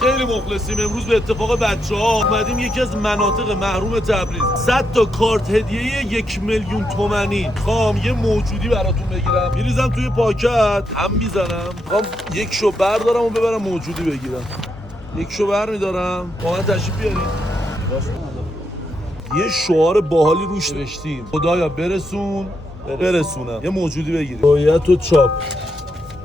خیلی مخلصیم. امروز به اتفاق بچه‌ها اومدیم یکی از مناطق محروم تبریز 100 تا کارت هدیه 1 میلیون تومانی خواهم یه موجودی براتون بگیرم. میریزم توی پاکت هم میزنم. خواهم یک شو بردارم و ببرم موجودی بگیرم. یک شو بر میدارم. با من تشریف بیارید. یه شعار باحالی روش نوشتیم. خدایا برسونم یه موجودی بگیریم. رویت و چاپ.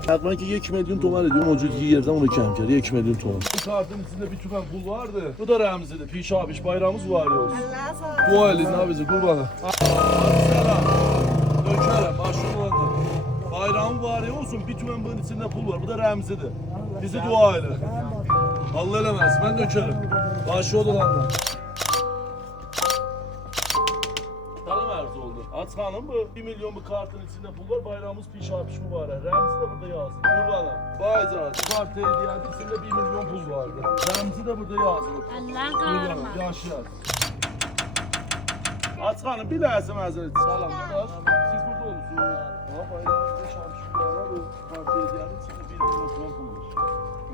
حتما که 1 میلیون تومنه دیگه موجودی گرفتم اونو کم کرد. 1 میلیون تومن. Bu kartın içinde bir tümen pul vardı. Bu da Remzi'de. Piş abiş bayrağımız var ya olsun. Dua edin abici kurbanı. Selam. Dökerim başlıklarında. Bayrağım var ya olsun. Bir tümen bunun içinde pul var. Bu da Remzi'de. Bizi dua edin. Allah elemez. Ben dökerim. Başı odalanlar. At hanım bu. 1 milyon bu kartın içinde pul var. Bayrağımız piş abiş mübarek. Remzi de burada yazdı. Kurbanım. Baycar. Kart hediyenin içinde 1 milyon pul vardı. Remzi de burada yazdı. Allah Kurbanım. kahretsin. Yaşayar. At hanım bir lazım hazret. Salam. Siz burada olursunuz. Ha bayrağımız piş abiş mübarek. Bu kart hediyenin içinde 1 milyon pul var.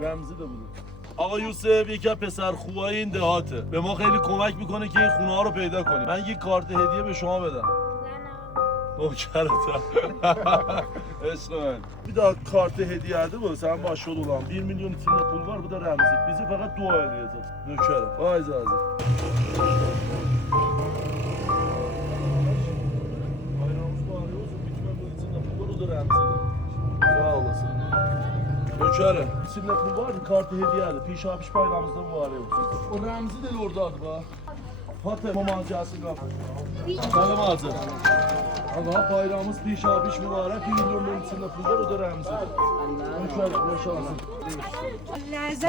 Remzi de burada. آقا یوسف یکی از پسر خوبای این دهاته به ما خیلی کمک میکنه که این خونه ها رو پیدا کنیم. من یک کارت هدیه به شما بدم. Nokkarata. Esra. Bir daha kartı hediye eddi bu. Sen başrol olan 1 milyon içinde pul var. Bu da Remzi. Bizi fakat dua edeceğiz. Nökerim. Vay zazi. Bayrağımız var ya olsun. 1 milyon içinde pul var. O da Remzi'de. Sağ olasın. Nökerim. İçinde pul var. Kartı hediye eddi. Piş abiş bayrağımızda bu var ya olsun. O Remzi de orada adı be. Fatih mamacası kapı. Selam hazır. Allah bayrağımız piş abiş mübarek 1 milyonun içinde pul var o da Remzi. Mükemmel yaşasın.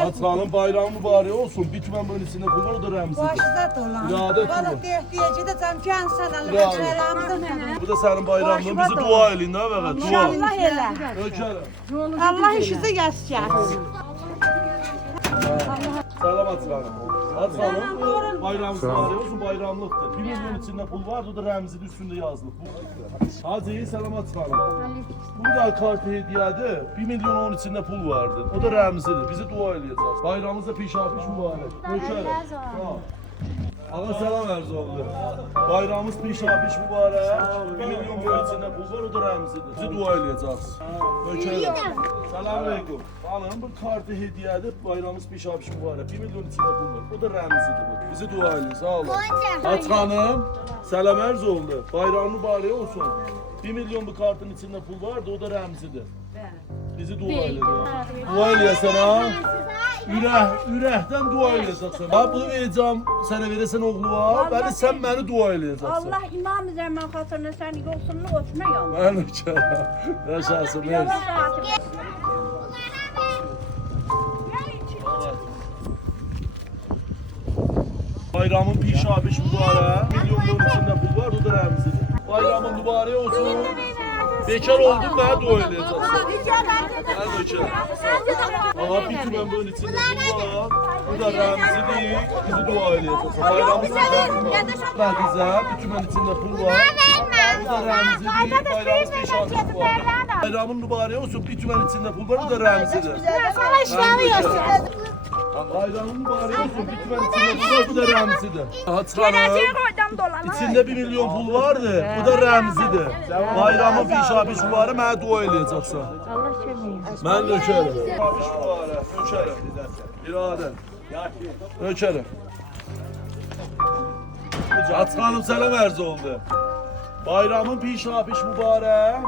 Atlanın bayrağı mübarek olsun. Bir tümen bunun içinde pul var o da Remzi. Başda dolan. İrade Bana pulu. ihtiyacı da tam can sana. İrade. Selamdan. Bu da senin bayrağın. Bizi dua edin ha fakat dua. Allah ele. Ökerim. Allah işinizi yansıtsın. Selam Atlanın. Atlanın bayrağımız mübarek olsun bayramlıktır. 1 milyon içinde pul vardı o da Remzi'nin üstünde yazılık. Hadi selam Atlanın. Burada kartı hediyede 1 milyon onun içinde pul vardı. O da Remzi'dir. Bizi dua edeceğiz. Bayrağımızda piş afiş mübarek. Ökerim. Allah selam arz oldu. Bayrağımız piş afiş mübarek. 1 milyon bunun içinde pul var o da Remzi'dir. Bizi dua edeceğiz. Ökerim. Selamünaleyküm. Hanım bu kartı hediyede bayrağımız piş afiş mübarek. 1 milyon içinde pul var. O da Remzi'dir bu. Bizi dua edin. Sağ olun. At hanım. Selam arz oldu. Bayrağın mübarek olsun. 1 milyon bu kartın içinde pul vardı o da Remzi'dir. Bizi dua edin. Dua edin ha. Ürəkdən dua edəcəksən. Ha bunu verəcəm, sənə verəsən oğlu var. Bəli sən məni dua edəcəksən. Allah İmam Zərman xatırına səni yolsunlu ötmə yalnız. Mən ökərəm. Yaşasın. Bayramın piş abiş mübarək. Milyonların içində pul var, o da Remzidir. Bayramın mübarək olsun. Bekar oldum ben dua edeceğim. Ben ökərəm. Ama bir tümen bunun içinde pul var. Bu da Remzi değil. Bizi dua edeceğiz. Bayramımız var. Güzel. Bir tümen içinde pul var. Bu da Remzi değil. Bayramımız piş abiş var. Bayramın mübarək olsun. Bir tümen içinde pul var. Bu da Remzidir. Sana işlemiyorsun. Bayramın mübarək olsun. Bir tümen içinde pul var. Bu da Remzidir. Hatırlanın. İçinde 1 milyon pul vardı. Bu da Remzidir. Bayramın piş abiş mübarək. Mənə dua edəcəksən. Allah sevmeyin. Mən nökərim. Abiş mübarək. Nökərim. İradə. Nökərim. Atxanım sənə mərz oldu. Bayramın piş abiş mübarək.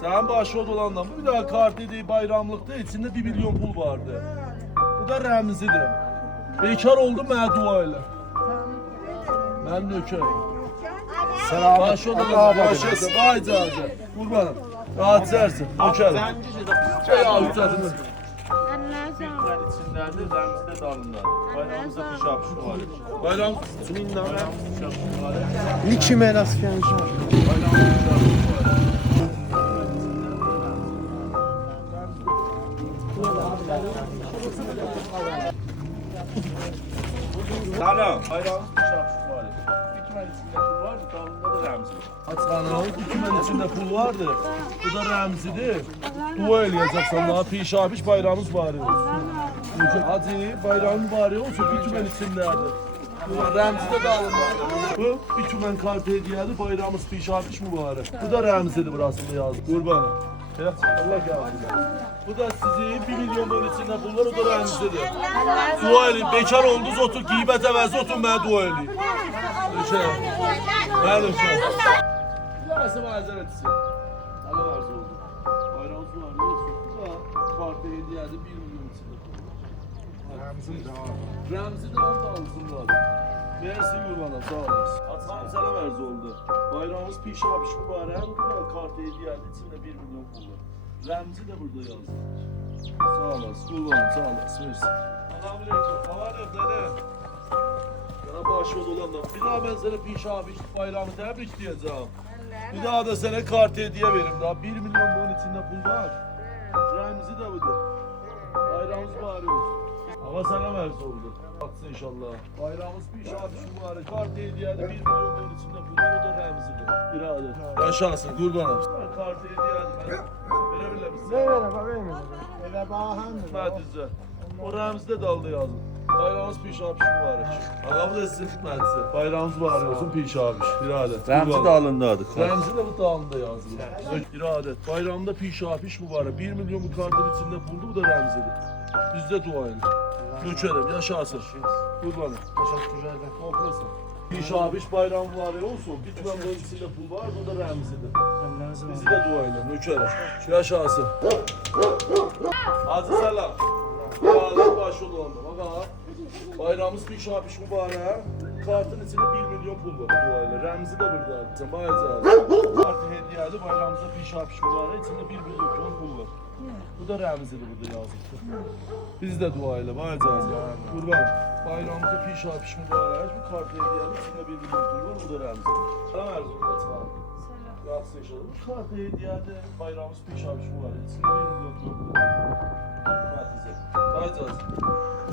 Sen başrol olandan bu bir daha kart idi bayramlıkta içinde 1 milyon pul vardı. Bu da Remzidir. Bekar oldum mənə dua elə. Mən nökərim. Selam. Başrol olandan başlasın. Vay canım. Kurbanım. Rahat sersin. Nökərim. Ya ücretiniz. Allah İçinlerdi, Remzi'de dalında. Bayramımızda piş abiş mübarək. Bayram kiminle? İlk kime rast gelmiş? Selam. Bayrağımız piş abiş mübarək. Bir kümen içinde pul vardı, dalında da Remzi. Açıqanın bir kümen içinde pul vardı. Bu da Remzidir. Dua eləyəcəksən daha piş abiş bayrağımız var. Hacı bayram mübarek olsun. Bir tümen içindedir. Remzi'de de alınmadı. Bu bir tümen kartı hediyedir. Bayrağımız pişarmış mübarek. Bu da Remzi'dir burasında yazdı. Kurbanım. Allah yardımcı. Bu da sizin 1 milyon böyle içinde bunlar, o da Remzi'dir. Dua edin. Bekar oldunuz, otur gıybet evvelsi oturun, ben dua edeyim. Ben de şey. Burası mazeret için. Allah razı olsun. Bayrağımız var. Bu da kartı hediyedir. 1 milyon içinde. Remzi de onu da alsın bari. Mersi kurbanım, sağ olasın. Atmam sana verzi oldu. Bayrağımız pişamış mübarek. Bu da kartı hediyedir. İçinde 1 milyon kullan. Remzi de burada yazdı. Sağ olasın, kurbanım, sağ olasın. Mersi. Selamünaleyküm. Havanım dede. Sana başıma dolandım. Bir daha ben sana pişamış bayrağımı tebrik diyeceğim. Bir daha da sana kartı hediye veririm. Daha 1 milyon bunun içinde pul var. Remzi de budur. Bayrağımız bari olsun. Hava sana versi oldu. Atsın inşallah. Bayrağımız bir şahat mübarek. Kartı hediyede 1 milyon bunun içinde bunlar, o da Remzi'dir. Birader. Yaşasın kurbanım. Kartı hediyede verebilir misin? Ne vereyim? Öyle bahandır. Hikmetizce. O Remzi'de daldı yazın. Bayrağımız pişapiş mübarek. Allah da sizin hikmetisi. Bayrağımız var olsun pişapiş. Birader. Remzi dağılındadır. Remzi de bu dağında yazdı. İradet. Bayramda pişapiş mübarek. 1 milyon bu kartın içinde buldu, bu da Remzi'dir. Biz de dua edin. Göçerim, yaşasın. Kurbanım. Teşekkürler. Koklasın. Pişapiş bayram var olsun. Bir tümen bunun içinde pul var, bu da Remzi'dir. Bizi de dua edin. Göçerim. Yaşasın. Hadi selam. Yağlar başı dolandı. Bak ha. Bayramımız pişapiş mübarek. Kartın içinde 1 milyon pul var. Dua edin. Remzi de burada. Bayacağız. Kartı hediyeli bayramımızda pişapiş mübarek. İçinde 1 milyon pul var. Bu da Remzi'dir burada yazıktır. Biz de dua ile bayacağız. Kurban. Bayramımızda pişapiş mübarek. Bu kartı hediyeli içinde 1 milyon pul var. Bu da Remzi'dir. Selam Erzurum'da çıkalım. Yatsın inşallah. Bu kartı hediyeli bayramımız pişapiş mübarek. İçinde 1 milyon pul var. Bayacağız.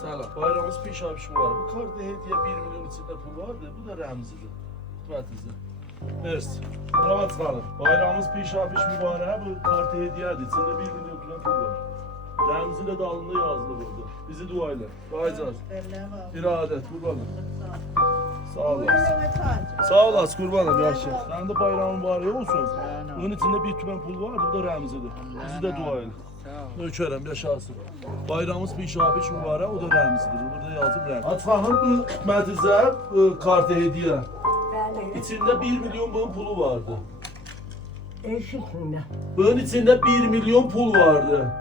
Selam. Bayramımız pişapiş mübarek. Bu kartı hediye 1 milyon içinde pul vardı. Bu da Remzi'dir. Hikmetizde. Mersi. Rahmet çıkalım. Bayramımız pişapiş mübarek. Bu kartı hediyedir. İçinde 1 milyon pul var. Remzi de dalında yazdı burada. Bizi dua ile. Bayacağız. İradet kurbanım. Sağ olasın. Sağ olasın kurbanım, yaşa. Sen de bayramın mübarek olsun. Bunun içinde bir tümen pul var, bu da Remzi'dir. Bizi de dua ile. Nökərəm, yaşasın. Bayramımız pişapiş mübarək, o da Remzi'dir. Burada yazıb Remzi. Atfahın bu məcizə kartı hediyə. İçində 1 milyon bunun pulu vardı. Eşitmiyor. Bunun içində 1 milyon pul vardı.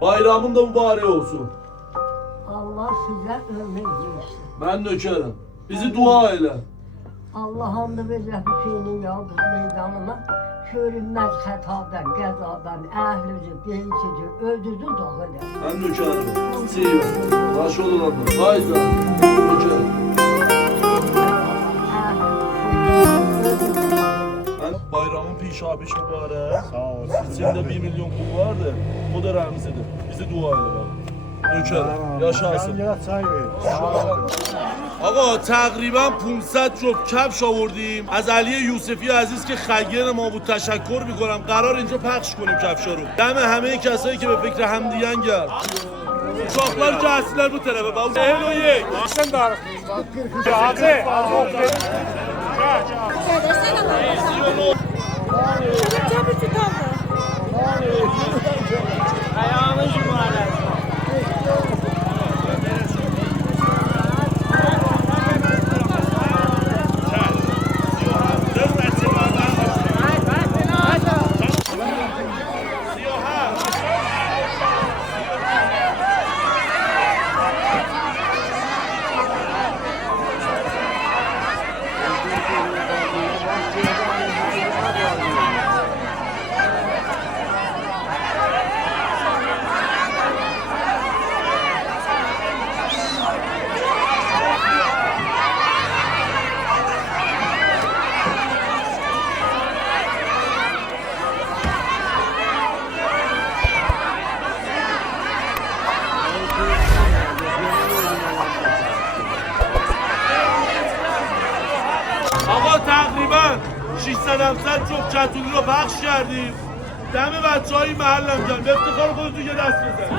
Bayramın da mübarək olsun. Allah size ömür versin. Mən nökərəm. Bizi dua elə. Allah'ın da bize Hüseyin'in yalnız meydanına görünmez hatadan, qəzadan, əhlici, beysici, ödüdü dağılır. Mən nökərəm. Seyir. Baş olanlar. Baycan. Nökərəm. Ben bayramın pişapiş mübarək. Sağ olsun. İçində 1 milyon pul vardı. O da Remzi'dir. Bizi dua elə bak. Nökərəm. Yaşasın. Gel çay ver. آقا تقریبا 500 جفت کفش آوردیم از علی یوسفی عزیز که خیر ما بود تشکر میکنم. قرار اینجا پخش کنیم کفشا رو. دم همه کسایی که به فکر همدیگه‌ن گرم. شاخlar جهسیler bu tarafa. Bak. Ehel o yek. Sen de Abi. Ayağını yuvarlar. آقا تقریبا 600 جفت کتونی رو پخش کردیم. دم بچه های محلم جان به افتخار خودتون یه دست بزن.